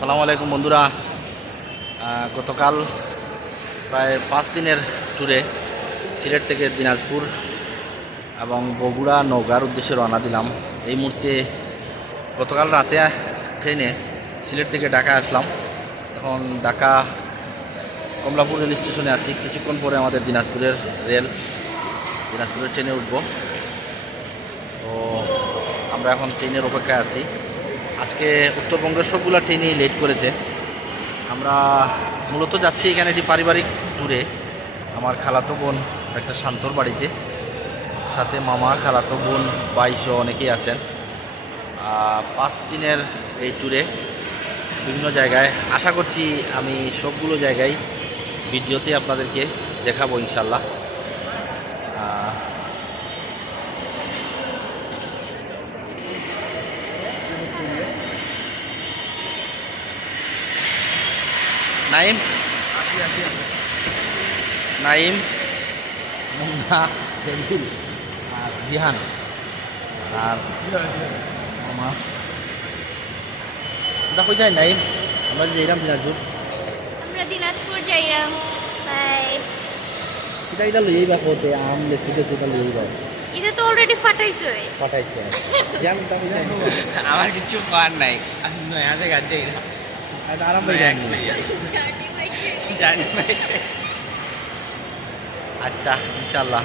আসসালামু আলাইকুম বন্ধুরা। গতকাল প্রায় 5 দিনের ট্যুরে সিলেট থেকে দিনাজপুর এবং বগুড়া নওগাঁর উদ্দেশ্যে রওনা দিলাম। এই মুহূর্তে গতকাল রাতে ট্রেনে সিলেট থেকে ঢাকা আসলাম। এখন ঢাকা কমলাপুর রেল স্টেশনে আছি। কিছুক্ষণ পরে আমাদের দিনাজপুরের ট্রেনে উঠব। তো আমরা এখন ট্রেনের অপেক্ষায় আছি। আজকে উত্তরবঙ্গের সবগুলো ট্রেনই লেট করেছে। আমরা মূলত যাচ্ছি এখানে একটি পারিবারিক ট্যুরে। আমার খালাতো বোন একটা শান্তর বাড়িতে, সাথে মামা, খালাতো বোন, বাইশও অনেকেই আছেন। 5 দিনের এই ট্যুরে বিভিন্ন জায়গায়, আশা করছি আমি সবগুলো জায়গায় ভিডিওতে আপনাদেরকে দেখাবো ইনশাল্লাহ। নাইম, নাইম, মুন্না, জলিল আর জিহান আর আমার দেখো যাই নাইম। আমরা যাইলাম দিনাজপুর, যাইরাম তাই এটা লইয়াই বা কোতে আম লেচু টেচু এটা লইয়াই বা এটা তো অলরেডি ফাটাইছে। পাঠাইছে। জিহান তুমি যাই আমার কিছু করার নাই, আমি নয়া জায়গা যাই না, আরাম হয়ে যায়। জানি আচ্ছা ইনশাল্লাহ।